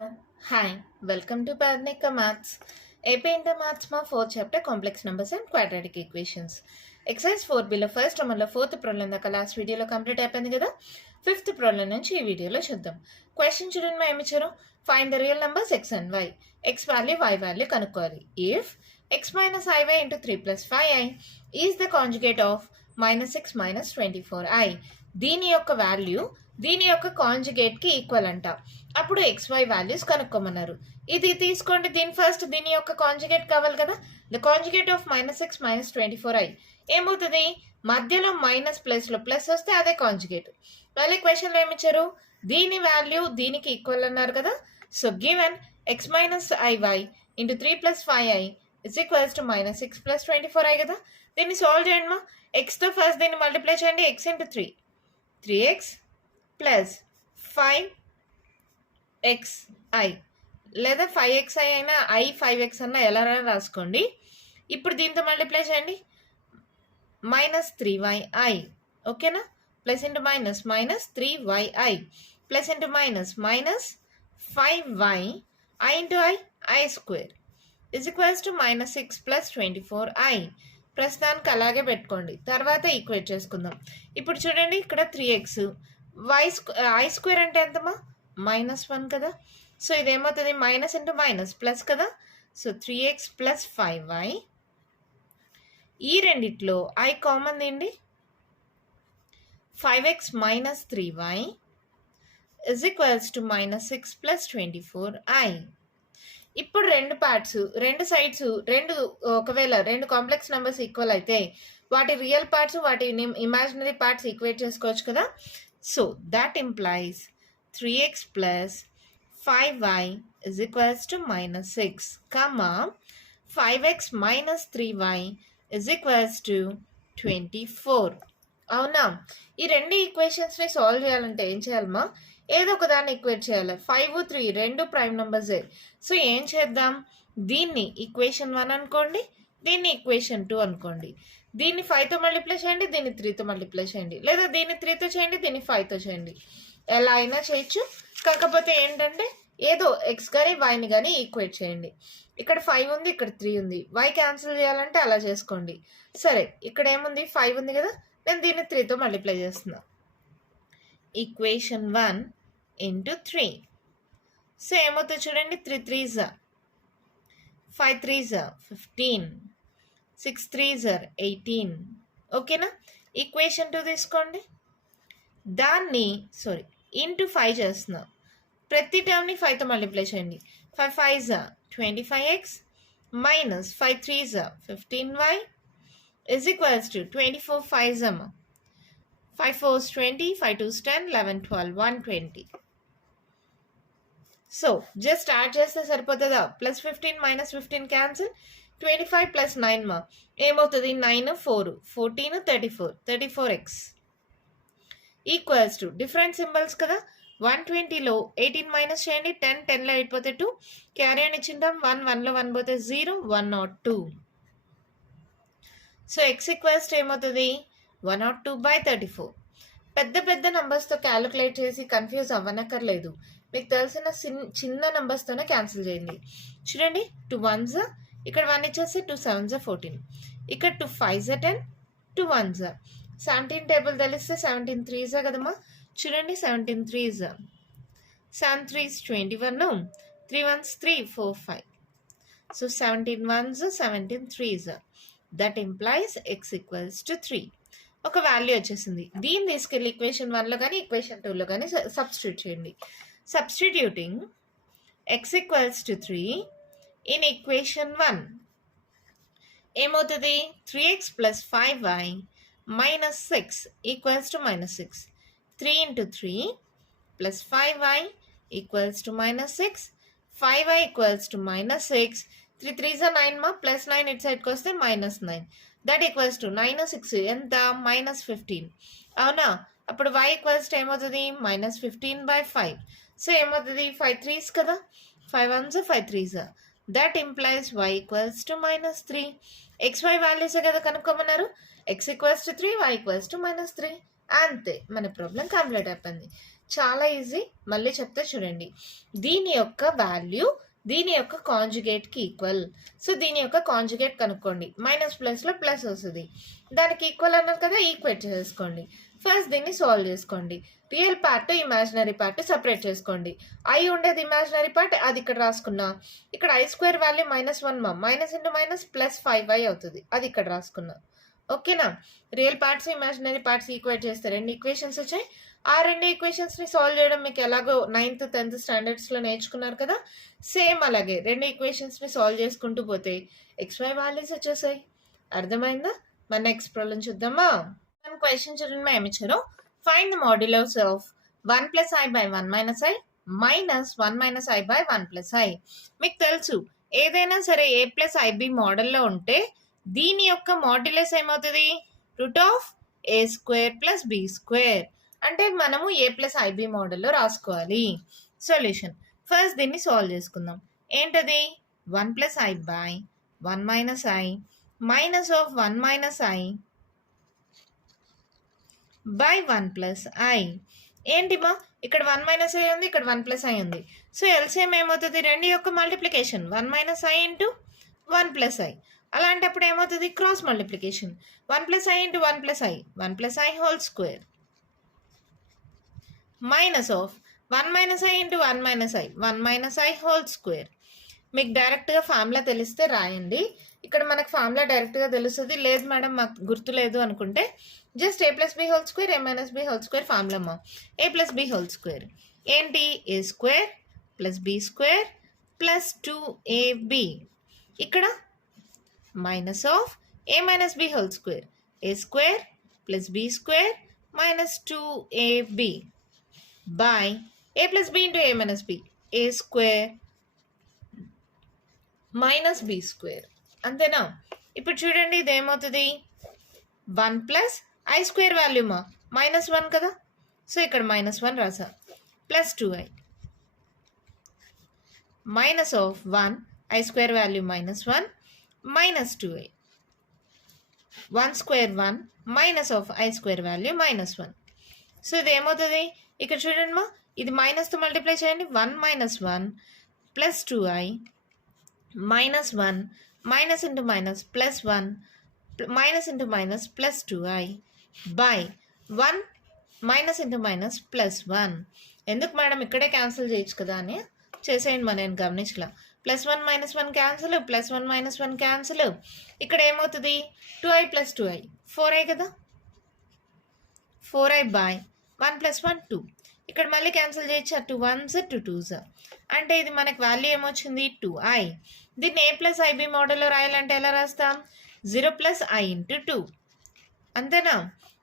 Hi, welcome to Paradnika Maths. AP Inter Maths ma 4th chapter complex numbers and quadratic equations. Exercise 4 below first మళ్ళీ 4th problem దాకా last వీడియోలో complete అయిపోయింది కదా 5th problem నుంచి ఈ వీడియోలో చూద్దాం. క్వశ్చన్ చూడండి మా ఏమి ఇచ్చారు. Find the real numbers x and y. x value y value కనుక్కోవాలి. If x minus iy into 3 plus 5i is the conjugate of minus 6 minus 24i. దీని యొక్క వాల్యూ దీని యొక్క కాంజుగేట్ కి ఈక్వల్ అంట. అప్పుడు xy వాల్యూస్ కనుక్కోమన్నారు. ఇది తీసుకోండి, దీని ఫస్ట్ దీని యొక్క కాంజుగేట్ కావాలి కదా. The conjugate of minus 6 minus 24i ఏమవుతుంది, మధ్యలో మైనస్ ప్లస్ లో ప్లస్ వస్తే అదే కాంజుగేట్. మళ్ళీ క్వశ్చన్ లో ఏమిచ్చారు, దీని వాల్యూ దీనికి ఈక్వల్ అన్నారు కదా. So given x minus iy into 3 plus 5i is equals to minus 6 plus 24i కదా. దీన్ని సాల్వ్ చేయండి మా. ఎక్స్తో ఫస్ట్ దీన్ని మల్టిప్లై చేయండి. x into 3x plus 5xi లేదా 5xi అయినా i 5x అన్నా ఎలా రాసుకోండి. ఇప్పుడు దీంతో మల్టిప్లై చేయండి. మైనస్ 3yi ఓకేనా. Plus into minus minus 3yi plus into minus minus 5y i into i square is equals to minus 6 plus 24i. ప్రస్తుతానికి అలాగే పెట్టుకోండి, తర్వాత ఈక్వేట్ చేసుకుందాం. ఇప్పుడు చూడండి ఇక్కడ 3x i స్క్వేర్ అంటే ఎంతమా -1 కదా. సో ఇదేమవుతుంది మైనస్ ఇంటూ మైనస్ ప్లస్ కదా. సో 3x ప్లస్ 5y, ఈ రెండిట్లో i కామన్ ఏంటి, 5x minus 3y is equals to minus 6 plus 24i. ఇప్పుడు రెండు పార్ట్స్ రెండు సైడ్స్ ఒకవేళ రెండు కాంప్లెక్స్ నెంబర్స్ ఈక్వల్ అయితే వాటి రియల్ పార్ట్స్ వాటి ఇమాజినరీ పార్ట్స్ ఈక్వేట్ చేసుకోవచ్చు కదా. So that implies 3x plus 5y is equals to minus 6, comma 5x minus 3y is equals to 24. అవునా. ఈ రెండు ఈక్వేషన్స్ని సాల్వ్ చేయాలంటే ఏం చేయాలమ్మా, ఏదో ఒక దాన్ని ఈక్వేట్ చేయాలి. 5, 3 రెండు ప్రైమ్ నెంబర్సే. సో ఏం చేద్దాం, దీన్ని ఈక్వేషన్ 1 అనుకోండి, దీన్ని ఈక్వేషన్ 2 అనుకోండి. దీన్ని 5తో మల్టిప్లై చేయండి, దీన్ని 3తో మల్టిప్లై చేయండి, లేదా దీన్ని 3తో చేయండి, దీన్ని 5తో చేయండి. ఎలా అయినా చేయొచ్చు. కాకపోతే ఏంటంటే ఏదో ఎక్స్ కానీ వైని కానీ ఈక్వేట్ చేయండి. ఇక్కడ 5 ఉంది, ఇక్కడ 3 ఉంది, వై క్యాన్సిల్ చేయాలంటే అలా చేసుకోండి. సరే ఇక్కడ ఏముంది 5 ఉంది కదా, నేను దీన్ని 3తో మల్టిప్లై చేస్తున్నా. Equation 1 into 3. సో ఏమవుతుంది చూడండి, 3 3s 5 3s 15, 6 3s 18 ఓకేనా. ఈక్వేషన్ 2 తీసుకోండి, దాన్ని ఇంటూ 5 చేస్తున్నా. ప్రతి టర్మ్ని 5తో మల్టిప్లై చేయండి. 5 5s 25x minus 5 3s 15y is equals to 24 5s 5 4s 20, 5 2s 10, 11 12 120. So just add చేస్తే సరిపోతుందా. Plus 15 minus 15 cancel. 25 ప్లస్ 9 ఏమవుతుంది 9 4 14 34 34x equals to different symbols కదా. 120లో 18 మైనస్ చేయండి, 10 10లో 8 పోతే 2, క్యారీ అని ఇచ్చింటాం. 1 1లో 1 పోతే 0, 102. సో ఎక్స్ ఈక్వల్స్ టు ఏమవుతుంది 102/34. పెద్ద పెద్ద నెంబర్స్తో క్యాలిక్యులేట్ చేసి కన్ఫ్యూజ్ అవ్వనక్కర్లేదు. మీకు తెలిసిన చిన్న నెంబర్స్తోనే క్యాన్సిల్ చేయండి. చూడండి 2 1s, ఇక్కడ 1 ఇచ్చేసి 2 7s 14, ఇక్కడ 2 5s 10, 2 1s 17. టేబుల్ తెలిస్తే 17 3s కదమ్మా. చూడండి 17 3s 7 3s 21, 3 1s 3 4 5. So 17 1s 17 3s. That implies X equals to 3. ఒక వాల్యూ వచ్చేసింది. దీన్ని తీసుకెళ్ళి ఈక్వేషన్ 1లో కానీ ఈక్వేషన్ 2లో కానీ సబ్స్టిట్యూట్ చేయండి. Substituting X equals to 3 in equation 1 ఏమవుతుంది 3x plus 5y minus 6 equals to minus 6. 3 into 3 plus 5y equals to minus 6, 5y equals to minus 6. 3 3s 9 plus 9 ఇటు సైడ్కి వస్తే మైనస్ 9. దట్ ఈక్వల్స్ టు 9 6 ఎంత minus 15 అవునా. అప్పుడు y equals to ఏమవుతుంది minus 15/5. So ఏమవుతుంది 5 3s కదా, 5 1s 5 3s. That implies y equals to minus 3. xy వాల్యూసే కదా కనుక్కోమన్నారు. x equals to 3, y equals to minus 3. అంతే, మన ప్రాబ్లం కంప్లీట్ అయిపోయింది. చాలా ఈజీ, మళ్ళీ చెప్తే చూడండి. దీని యొక్క వాల్యూ దీని యొక్క కాంజుగేట్కి ఈక్వల్. సో దీని యొక్క కాంజుగేట్ కనుక్కోండి. మైనస్ ప్లస్లో ప్లస్ వస్తుంది, దానికి ఈక్వల్ అన్నారు కదా, ఈక్వేట్ చేసుకోండి. ఫస్ట్ దీన్ని సాల్వ్ చేసుకోండి. Real part imaginary part separate చేసుకోండి. ఐ ఉండేది ఇమాజినరీ పార్ట్, అది ఇక్కడ రాసుకున్నా. ఇక్కడ ఐ స్క్వేర్ వాల్యూ -1 మా, minus into minus plus 5y అవుతుంది, అది ఇక్కడ రాసుకున్నా. ఓకేనా? Real parts imaginary parts equate చేస్తే 2 ఈక్వేషన్స్ వచ్చాయి. ఆ 2 ఈక్వేషన్స్ని సాల్వ్ చేయడం మీకు ఎలాగో 9th 10th స్టాండర్డ్స్లో నేర్చుకున్నారు కదా, సేమ్ అలాగే 2 ఈక్వేషన్స్ని సాల్వ్ చేసుకుంటూ పోతే XY వాల్యూస్ వచ్చేసాయి. అర్థమైందా? మన నెక్స్ట్ ప్రాబ్లం చూద్దామా? మన క్వశ్చన్ చూడండి, మేము ఇచ్చారు. Find the modulus of 1 + i / 1 - i minus 1 - i / 1 + i. మీకు తెలుసు, ఏదైనా సరే a + ib మోడల్లో ఉంటే దీని యొక్క మాడ్యులస్ ఏమవుతుంది? √a² + b². అంటే మనము a + ib మోడల్లో రాసుకోవాలి. సొల్యూషన్ ఫస్ట్ దీన్ని సాల్వ్ చేసుకుందాం. ఏంటది? 1 + i / 1 - i minus of 1 - i / 1 + i. ఏంటిమా, ఇక్కడ 1 - i ఉంది, ఇక్కడ 1 + i ఉంది. సో ఎల్సిఎం ఏమవుతుంది? 2 యొక్క మల్టిప్లికేషన్ 1 - i ఇంటూ 1 + i. అలాంటప్పుడు ఏమవుతుంది? Cross multiplication 1 + i into 1 + i 1 + i whole square minus of 1 - i into 1 - i 1 - i whole square. మీకు డైరెక్ట్గా ఫార్ములా తెలిస్తే రాయండి. ఇక్కడ మనకు ఫార్ములా డైరెక్ట్గా తెలుస్తుంది. లేదు మేడం మాకు గుర్తులేదు అనుకుంటే just a + b whole square a - b whole square formula. a + b whole square ఏంటి? a² + b² + 2ab. ఇక్కడ minus of a - b whole square a² + b² - 2ab by a + b into a - b a² - b². అంతేనా? ఇప్పుడు చూడండి, ఇది ఏమవుతుంది? 1 + i² value మా -1 కదా, so ఇక్కడ -1 రాసా plus 2i minus of 1 i² value -1 minus 2i 1² 1 minus of i² value -1. So ఇది ఏమవుతుంది? ఇక్కడ చూడండి మా, ఇది మైనస్తో మల్టిప్లై చేయండి. 1 - 1 plus 2i -1 minus into minus plus 1 minus into minus plus 2i by 1 minus into minus plus 1. ఎందుకు మేడం, ఇక్కడే cancel చేయొచ్చు కదా అని చేసేయండి. మా నేను గమనించలా. +1 - 1 క్యాన్సిల్, +1 - 1 క్యాన్సిల్. ఇక్కడ ఏమవుతుంది? 2i + 2i 4i కదా, 4i బై 1 + 1 2. ఇక్కడ మళ్ళీ క్యాన్సిల్ చేయొచ్చు. 2 1s 2 2s. అంటే ఇది మనకు వాల్యూ ఏమొచ్చింది? 2i. దీన్ని a + ib మోడల్లో రాయాలంటే ఎలా రాస్తాం? 0 + i ఇంటూ 2. అంతేనా?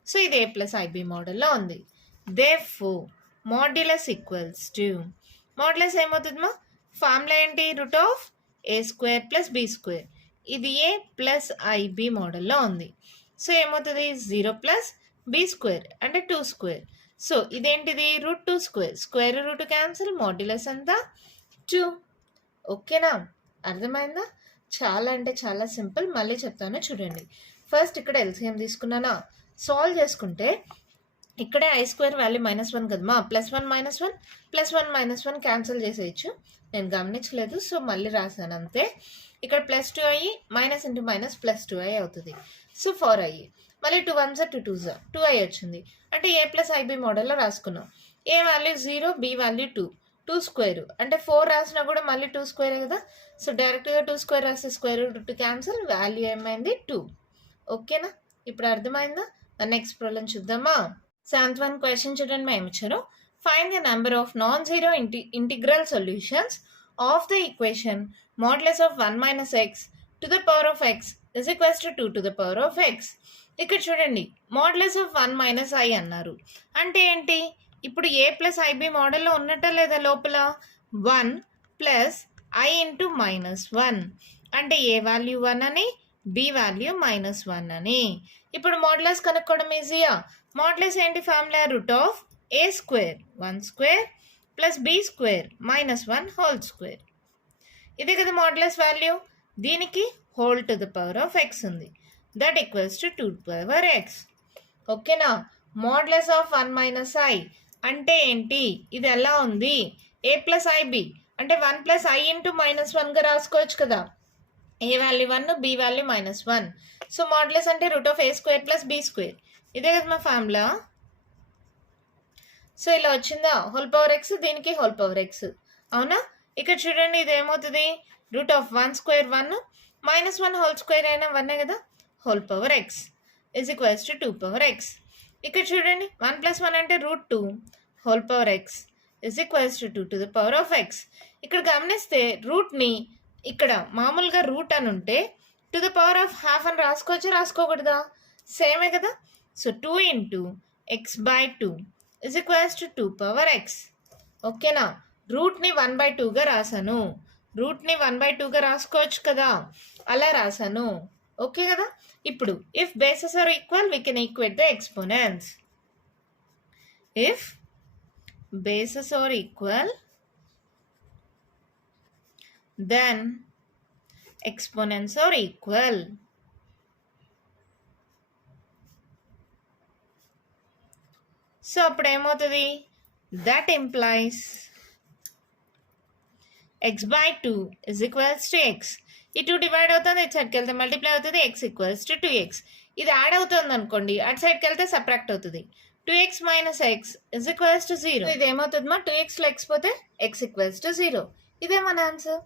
సో ఇది a + ib మోడల్లో ఉంది. Therefore modulus equals to, modulus ఏమవుతుందమ్మా? ఫార్ములా ఏంటి? √a² + b². ఇది a + ib మోడల్లో ఉంది. సో ఏమవుతుంది? 0 + b² అంటే 2². సో ఇదేంటిది? √2². స్క్వేర్ రూట్ క్యాన్సిల్, మాడ్యులస్ అంతా 2. ఓకేనా? అర్థమైందా? చాలా అంటే చాలా సింపుల్. మళ్ళీ చెప్తాను చూడండి. ఫస్ట్ ఇక్కడ ఎల్సిఎం తీసుకున్నానా, సాల్వ్ చేసుకుంటే ఇక్కడే i² వాల్యూ -1 కదమ్మా, +1 - 1 +1 - 1 క్యాన్సిల్ చేసేయచ్చు. నేను గమనించలేదు, సో మళ్ళీ రాశాను అంతే. ఇక్కడ +2i minus into minus +2i అవుతుంది. సో 4i మళ్ళీ 2 1s 2 2s 2i వచ్చింది. అంటే a + ib మోడల్లో రాసుకున్నాం. a వాల్యూ 0, b వాల్యూ 2, 2² అంటే 4 రాసినా కూడా మళ్ళీ 2² కదా. సో డైరెక్ట్గా 2² రాస్తే స్క్వేర్ రూట్ క్యాన్సిల్, వాల్యూ ఏమైంది? 2. ఓకేనా? ఇప్పుడు అర్థమైందా? నెక్స్ట్ ప్రాబ్లం చూద్దామా? 7th one క్వశ్చన్ చూడండి, మేము ఇచ్చారు. Find the number of non-zero integral solutions of the equation modulus of 1 - x to the power of x is equals to 2 to the power of x. ఇక్కడ చూడండి, modulus of 1 - i అన్నారు. అంటే ఏంటి? ఇప్పుడు a + ib మోడల్లో ఉన్నట్ట లేదా? లోపల 1 + i ఇంటూ -1 అంటే a వాల్యూ 1 అని, b వాల్యూ -1 అని. ఇప్పుడు మాడ్యులస్ కనుక్కోవడం ఈజీయా? మాడ్యులస్ ఏంటి? Formula √a² 1² + b² -1 whole square. ఇదే కదా మాడ్యులస్ వాల్యూ. దీనికి whole to the power of x ఉంది, that equals to 2 to the power x. ఓకేనా? మాడ్యులస్ ఆఫ్ 1 - i అంటే ఏంటి, ఇది ఎలా ఉంది, a ప్లస్ ఐబి అంటే 1 ప్లస్ ఐ ఇంటూ -1గా రాసుకోవచ్చు కదా. A value 1, b value -1. So modulus అంటే √a² ప్లస్ b². ఇదే కదా మా ఫార్ములా. సో ఇలా వచ్చిందా, హోల్ పవర్ ఎక్స్, దీనికి హోల్ పవర్ ఎక్స్. అవునా, ఇక్కడ చూడండి ఇది ఏమవుతుంది, √1² 1 -1 హోల్ స్క్వేర్ అయినా 1 కదా, whole power X is equals to 2 power X. ఇక్కడ చూడండి 1 + 1 అంటే √2 whole power X is equals to 2 to the power of X. ఇక్కడ గమనిస్తే రూట్ని ఇక్కడ మామూలుగా రూట్ అని ఉంటే to the power of half అని రాసుకోవచ్చా రాసుకోకూడదా, సేమే కదా. So 2 into x/2 is equals to 2 power X. ఓకేనా, రూట్ని 1/2గా రాశాను, రూట్ని 1/2గా రాసుకోవచ్చు కదా, అలా రాశాను. ఓకే కదా. ఇప్పుడు if bases are equal we can equate the exponents. If bases are equal, then exponents are equal. So అప్పుడు ఏమవుతుంది, that implies x/2 is equals to x. ఈ 2 డివైడ్ అవుతుంది, ఇటు సైడ్కి వెళ్తే మల్టిప్లై అవుతుంది, x ఈక్వల్స్ టు 2x. ఇది add అవుతుంది అనుకోండి, అటు సైడ్కి వెళ్తే సబ్ట్రాక్ట్ అవుతుంది, 2x - x is equals to 0. ఇది ఏమవుతుంది మా 2xలో x పోతే x ఈక్వల్స్ టు 0. ఇదే మన ఆన్సర్.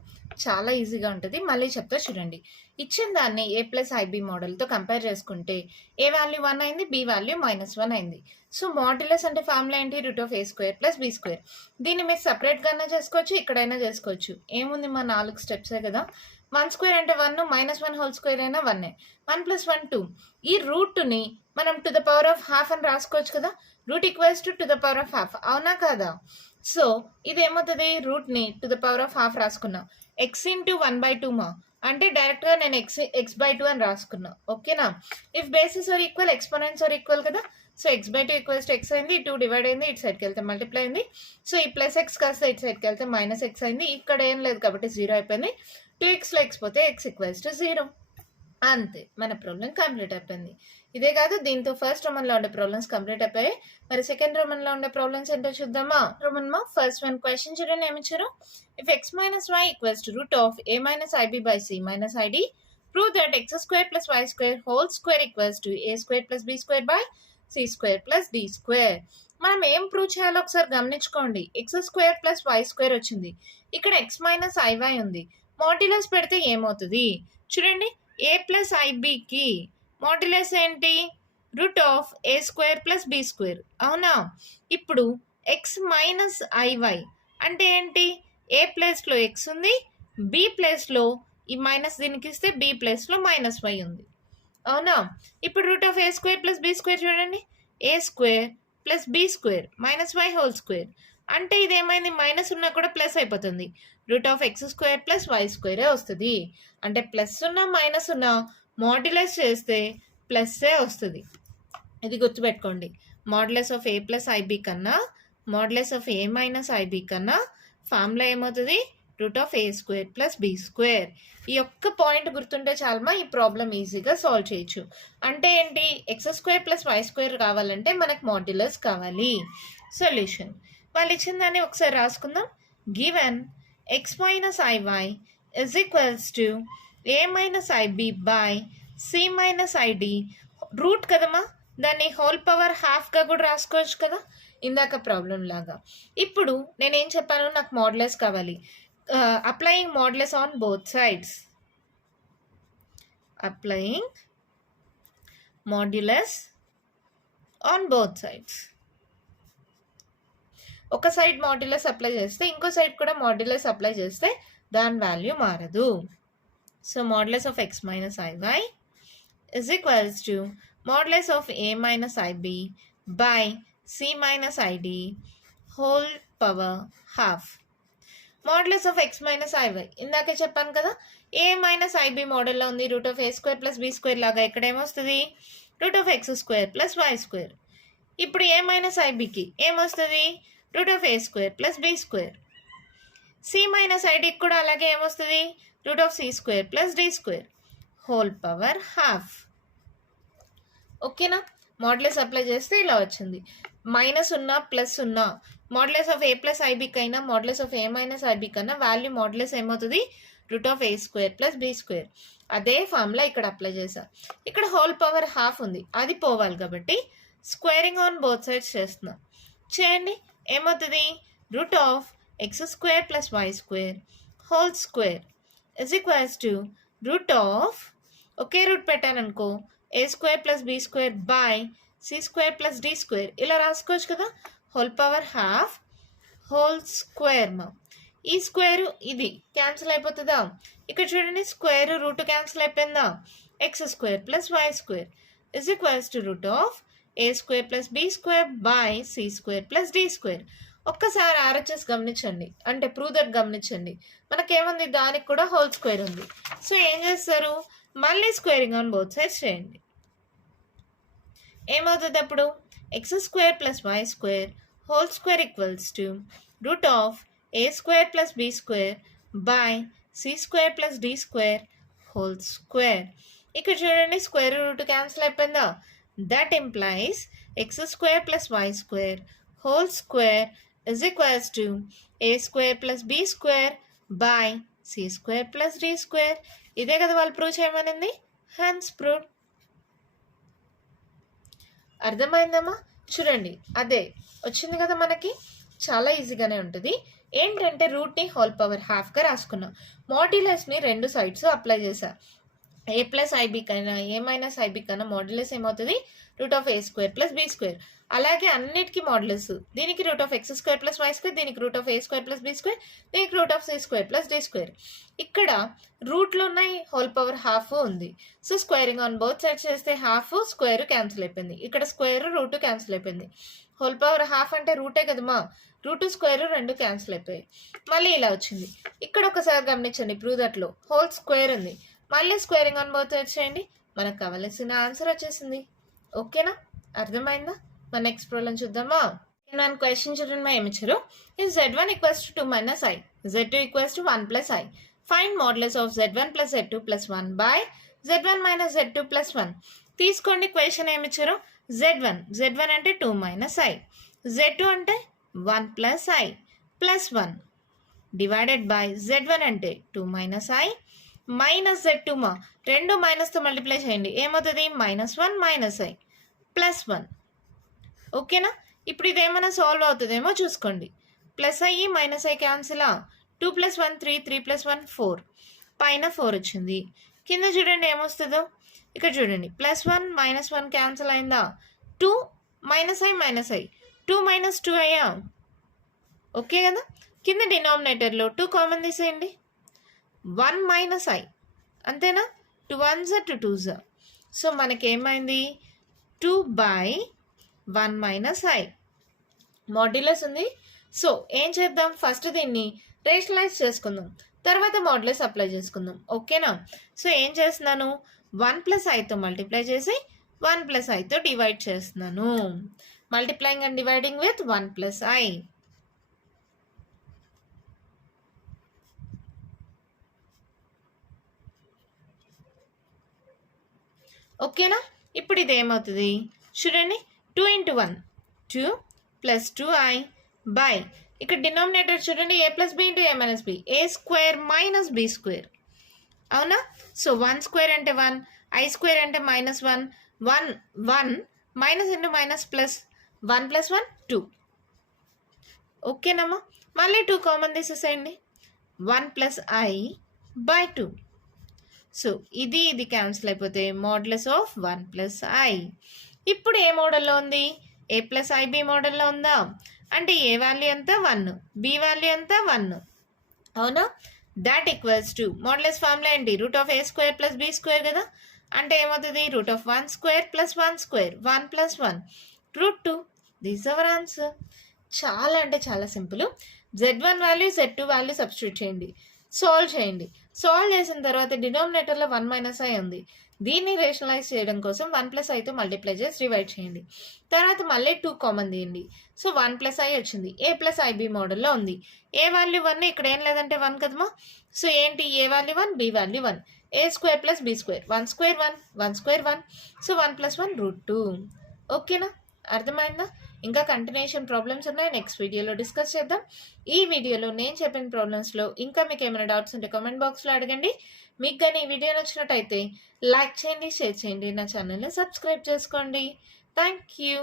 చాలా ఈజీగా ఉంటుంది. మళ్ళీ చెప్తా చూడండి. ఇచ్చిన దాన్ని a ప్లస్ ఐబి మోడల్తో కంపేర్ చేసుకుంటే ఏ వాల్యూ 1 అయింది, బి వాల్యూ -1 అయింది. సో మాడ్యులస్ అంటే ఫార్ములా ఏంటి, √a² ప్లస్ b². దీన్ని మీరు సపరేట్గానే చేసుకోవచ్చు, ఇక్కడైనా చేసుకోవచ్చు. ఏముంది మా 4 స్టెప్సే కదా. 1² అంటే 1, -1 హోల్ స్క్వేర్ అయినా 1. 1 + 1 2. ఈ రూట్ని మనం to the power of half అని రాసుకోవచ్చు కదా, root equals to the power of half, అవునా కాదా. సో ఇది ఏమవుతుంది, రూట్ని to the power of half రాసుకున్నా, x ఇంటూ 1/2 మా అంటే డైరెక్ట్గా నేను x/2 అని రాసుకున్నా. ఓకేనా. If bases are equal exponents are equal కదా. So x/2 equals to x అయింది, 2 డివైడ్ అయింది, ఇటు సైడ్కి వెళ్తే మల్టిప్లై అయింది. సో ఈ ప్లస్ x కాస్త ఇటు సైడ్కి వెళ్తే -x అయింది, ఇక్కడ ఏం లేదు కాబట్టి 0 అయిపోయింది. 2xలో x పోతే x ఈక్వల్స్ టు 0. అంతే, మన ప్రాబ్లం కంప్లీట్ అయిపోయింది. ఇదే కాదు, దీంతో ఫస్ట్ రోమన్లో ఉండే ప్రాబ్లమ్స్ కంప్లీట్ అయిపోయాయి. మరి సెకండ్ రోమన్లో ఉండే ప్రాబ్లమ్స్ ఏంటో చూద్దామా. రోమన్ ఫస్ట్ వన్ క్వశ్చన్ చూడండి, ఏమి ఇచ్చారు. If x - y equals to √a - ib / c - id, prove that x² + y² whole square equals to a² + b² / c² + d². మనం ఏం ప్రూవ్ చేయాలో ఒకసారి గమనించుకోండి. x² + y² వచ్చింది, ఇక్కడ x - iy ఉంది. మాడ్యులస్ పెడితే ఏమవుతుంది చూడండి. a ప్లస్ ఐబికి మాడ్యులస్ ఏంటి, √a² + b². అవునా. ఇప్పుడు x - iy అంటే ఏంటి, ఏ ప్లేస్లో x ఉంది, బి ప్లేస్లో ఈ మైనస్ దీనికి ఇస్తే బి ప్లేస్లో -y ఉంది. అవునా. ఇప్పుడు √a² + b² చూడండి, a² + b² - y whole square అంటే ఇది ఏమైంది, మైనస్ ఉన్నా కూడా ప్లస్ అయిపోతుంది, √x² + y² వస్తుంది. అంటే ప్లస్ ఉన్నా మైనస్ ఉన్నా మాడ్యులస్ చేస్తే ప్లస్సే వస్తుంది. ఇది గుర్తుపెట్టుకోండి. Modulus of a plus i b కన్నా మాడ్యులస్ ఆఫ్ a - ఐబి కన్నా ఫార్ములా ఏమవుతుంది, √a² + b². ఈ ఒక్క పాయింట్ గుర్తుంటే చాలమా, ఈ ప్రాబ్లం ఈజీగా సాల్వ్ చేయొచ్చు. అంటే ఏంటి, x² + y² కావాలంటే మనకు మాడ్యులస్ కావాలి. సొల్యూషన్ వాళ్ళు ఇచ్చిన దాన్ని ఒకసారి రాసుకుందాం. Given x - iy is equals to a - ib / c - id. Route కదమ్మా, దాన్ని హోల్ పవర్ హాఫ్గా కూడా రాసుకోవచ్చు కదా, ఇందాక ప్రాబ్లం లాగా. ఇప్పుడు నేనేం చెప్పాను, నాకు మాడ్యులస్ కావాలి. Applying modulus on both sides. Applying modulus on both sides. ఒక సైడ్ మాడ్యులస్ అప్లై చేస్తే ఇంకో సైడ్ కూడా మాడ్యులస్ అప్లై చేస్తే దాని వాల్యూ మారదు. So modulus of x - iy is equals to modulus of a - ib by c - id whole power half. Modulus of x - iy ఇందాకే చెప్పాను కదా, a - ib మోడల్లో ఉంది, √a² + b² లాగా ఇక్కడ ఏమొస్తుంది, √x² + y². ఇప్పుడు a - ibకి ఏమొస్తుంది, √a² + b². c - idకి కూడా అలాగే ఏమొస్తుంది, √c² + d² whole power half. ఓకేనా. మాడ్యులస్ అప్లై చేస్తే ఇలా వచ్చింది. మైనస్ ఉన్నా ప్లస్ ఉన్నా modulus of a plus i b కైనా modulus of a minus i b కన్నా వాల్యూ మాడ్యులస్ ఏమవుతుంది root of a square plus b square. అదే ఫార్ములా ఇక్కడ అప్లై చేసా. ఇక్కడ హోల్ పవర్ హాఫ్ ఉంది, అది పోవాలి కాబట్టి స్క్వేరింగ్ ఆన్ బోత్ సైడ్స్ చేస్తున్నా. చేయండి, ఏమవుతుంది root of x square plus y square whole square is equals to root of ఒకే రూట్ పెట్టాను అనుకో a square plus b square by c square plus D square ఇలా రాసుకోవచ్చు కదా. Whole power half whole square మా ఈ square ఇది cancel అయిపోతుందా. ఇక్కడ చూడండి స్క్వేర్ రూట్ క్యాన్సిల్ అయిపోయిందా. X square plus y square is equals to root of a square plus b square by c square plus D square. ఒక్కసారి RHS గమనించండి, అంటే ప్రూవ్ దట్ గమనించండి. మనకేముంది దానికి కూడా హోల్ స్క్వేర్ ఉంది. సో ఏం చేస్తారు మళ్ళీ స్క్వేరింగ్ ఆన్ బోత్ సైడ్స్ చేయండి. ఏమవుతుంది అప్పుడు x square plus y square whole square equals to root of a square plus b square by c square plus D square whole square. ఇక్కడ చూడండి square root cancel అయిపోయిందా. That implies x square plus y square whole square is equals to a square plus b square by c square plus d square. ఇదే కదా వాళ్ళు prove చేయమనింది. Hence prove. అర్థమైందమ్మా. చూడండి అదే వచ్చింది కదా మనకి. చాలా ఈజీగానే ఉంటుంది. ఏంటంటే రూట్ని హోల్ పవర్ హాఫ్గా రాసుకున్నాం. మాడ్యులస్ని రెండు సైడ్స్ అప్లై చేశా. ఏ ప్లస్ ఐబీ కైనా ఏ మైనస్ ఐబీ కన్నా మాడ్యులస్ ఏమవుతుంది root of a square plus b square. అలాగే అన్నిటికీ మాడ్యులస్ దీనికి root of x square plus y square, దీనికి root of a square plus b square, దీనికి root of c square plus D square. ఇక్కడ రూట్లు ఉన్నాయి, హోల్ పవర్ హాఫ్ ఉంది. So squaring on both sides చేస్తే హాఫ్ స్క్వేర్ క్యాన్సిల్ అయిపోయింది. ఇక్కడ square root cancel అయిపోయింది. హోల్ పవర్ హాఫ్ అంటే రూటే కదమ్మా, రూట్ స్క్వేర్ రెండు క్యాన్సిల్ అయిపోయాయి. మళ్ళీ ఇలా వచ్చింది. ఇక్కడ ఒకసారి గమనించండి ప్రూవ్ దట్లో హోల్ స్క్వేర్ ఉంది. మళ్ళీ స్క్వేరింగ్ ఆన్ బోత్ సైడ్స్ చేయండి, మనకు కావాల్సిన ఆన్సర్ వచ్చేసింది. ఓకేనా, అర్థమైందా? మన నెక్స్ట్ ప్రాబ్లం చూద్దామా. మన క్వశ్చన్ చూడండి మా ఏమిచ్చారు. Is z1 equals to 2 minus i, z2 equals to 1 plus i. Find modulus of z1 plus z2 plus 1 by z1 minus z2 plus 1. తీసుకోండి క్వశ్చన్ ఏమిచ్చారు. z1 అంటే 2 మైనస్ ఐ, z2 అంటే 1 plus I plus 1 divided by z1 అంటే 2 minus I minus z2 మా రెండు మైనస్తో multiply చేయండి, ఏమవుతుంది -1 minus I plus 1. ఓకేనా, ఇప్పుడు ఇదేమైనా సాల్వ్ అవుతుందేమో చూసుకోండి. ప్లస్ ఐ మైనస్ ఐ క్యాన్సిలా, 2 + 1 3, 3 + 1 4, పైన 4 వచ్చింది. కింద చూడండి ఏమొస్తుందో. ఇక్కడ చూడండి +1 -1 క్యాన్సిల్ అయిందా, 2 మైనస్ ఐ 2 - 2 అయ్యా. ఓకే కదా, కింద డినామినేటర్లో 2 కామన్ తీసేయండి, 1 మైనస్ ఐ అంతేనా, 2 1s 2 2s. సో మనకేమైంది 2/1 మైనస్ ఐ మాడ్యులస్ ఉంది. సో ఏం చేద్దాం, ఫస్ట్ దీన్ని రేషనలైజ్ చేసుకుందాం, తర్వాత మాడ్యులస్ అప్లై చేసుకుందాం. ఓకేనా, సో ఏం చేస్తున్నాను 1 ప్లస్ ఐతో మల్టిప్లై చేసి 1 ప్లస్ ఐతో డివైడ్ చేస్తున్నాను. Multiplying and dividing with 1 plus I. ఓకేనా, ఇప్పుడు ఇది ఏమవుతుంది చూడండి, 2 × 1 2 + 2i బై ఇక్కడ డినామినేటర్ చూడండి a + b × a - b, a square minus b square. అవునా, సో 1 స్క్వేర్ అంటే 1, i స్క్వేర్ అంటే -1, 1 1 మైనస్ ఇంటూ మైనస్ ప్లస్ 1 + 1 2. ఓకేనమ్మా, మళ్ళీ 2 కామన్ తీసేసేయండి, 1 ప్లస్ i బై 2. సో ఇది క్యాన్సిల్ అయిపోతే మాడ్యులస్ ఆఫ్ 1 ప్లస్ ఐ. ఇప్పుడు ఏ మోడల్లో ఉంది, a ప్లస్ ఐబి మోడల్లో ఉందా, అంటే ఏ వాల్యూ అంతా 1, బి వాల్యూ అంతా 1. అవునా, that equals to modulus formula ఏంటి, root of a square plus b square కదా, అంటే ఏమవుతుంది root of 1 square plus 1 square 1 + 1 √2. This our answer. చాలా అంటే చాలా simple. z1 value z2 value substitute చేయండి, సాల్వ్ చేయండి. సాల్వ్ చేసిన తర్వాత డినామినేటర్లో 1 మైనస్ ఐ ఉంది, దీన్ని రేషనలైజ్ చేయడం కోసం 1 ప్లస్ ఐతో మల్టిప్లై చేసి డివైడ్ చేయండి. తర్వాత మళ్ళీ 2 కామన్ తీయండి, సో 1 ప్లస్ ఐ వచ్చింది. ఏ ప్లస్ ఐబి మోడల్లో ఉంది, ఏ వాల్యూ 1, ఇక్కడ ఏం లేదంటే 1 కదమ్మా. సో ఏంటి, a value 1, b value 1, a square plus b square 1 square 1 1 square 1, so 1 + 1 √2. ఓకేనా, అర్థమైందా? ఇంకా కంటిన్యూషన్ ప్రాబ్లమ్స్ ఉన్నాయి. నెక్స్ట్ వీడియోలో డిస్కస్ చేద్దాం. ఈ వీడియోలో నేను చెప్పిన ప్రాబ్లమ్స్‌లో ఇంకా మీకేమైనా డౌట్స్ ఉంటే కామెంట్ బాక్స్‌లో అడగండి. మీకు గాని ఈ వీడియో నచ్చినట్టయితే లైక్ చేయండి, షేర్ చేయండి. నా ఛానల్‌ని సబ్స్క్రైబ్ చేసుకోండి. Thank you.